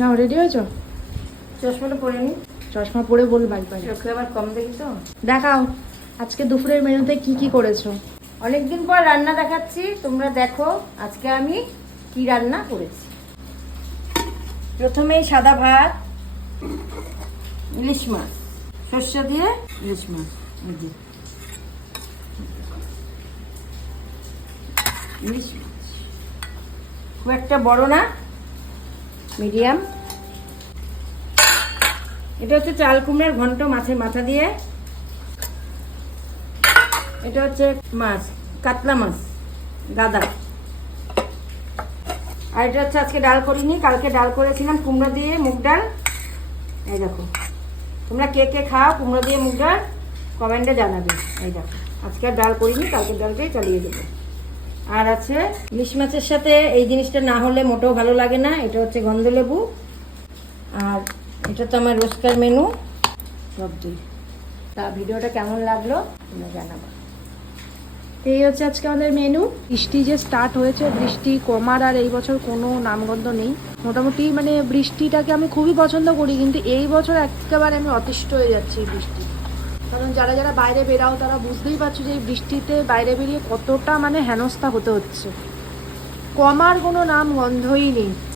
না রেডি হয়েছো? চশমাটা পরে নি। চশমা পরে বলবো একবার। চোখে আবার কম দেখি তো। দেখাও আজকে দুপুরের মেনুতে কি কি করেছো। অনেকদিন পর রান্না দেখাচ্ছি, তোমরা দেখো আজকে আমি কি রান্না করেছি। প্রথমেই সাদা ভাত, ইলিশ মাছ, সর্ষে দিয়ে ইলিশ মাছ। এই যে ইলিশ মাছ, খুব একটা বড় না, মিডিয়াম। এটা হচ্ছে চাল কুমড়ার ঘন্ট মাছের মাথা দিয়ে। এটা হচ্ছে মাছ, কাতলা মাছ, গাদা। আর এটা হচ্ছে আজকে ডাল করিনি, কালকে ডাল করেছিলাম কুমড়ো দিয়ে মুগ ডাল। এই দেখো, তোমরা কে কে খাও কুমড়ো দিয়ে মুগ ডাল কমেন্টে জানাবে। এই দেখো, আজকে আর ডাল করিনি, কালকে ডালটাই চালিয়ে দেবো। আর আছে ইলিশ মাছের সাথে এই জিনিসটা না হলে মোটেও ভালো লাগে না, এটা হচ্ছে গন্ধলেবু। আর এটা তো আমার রোজকার মেনু সবজি। তা ভিডিওটা কেমন লাগলো তোমরা জানাবো। এই হচ্ছে আজকে আমাদের মেনু। বৃষ্টি যে স্টার্ট হয়েছে, বৃষ্টি কমার আর এই বছর কোনো নামগন্ধ নেই। মোটামুটি মানে বৃষ্টিটাকে আমি খুবই পছন্দ করি, কিন্তু এই বছর একেবারে আমি অতিষ্ঠ হয়ে যাচ্ছি এই বৃষ্টি। কারণ যারা যারা বাইরে বেরাও তারা বুঝতেই পারছো যে এই বৃষ্টিতে বাইরে বেরিয়ে কতটা মানে হেনস্থা হতে হচ্ছে। কমার কোনো নাম গন্ধই নেই।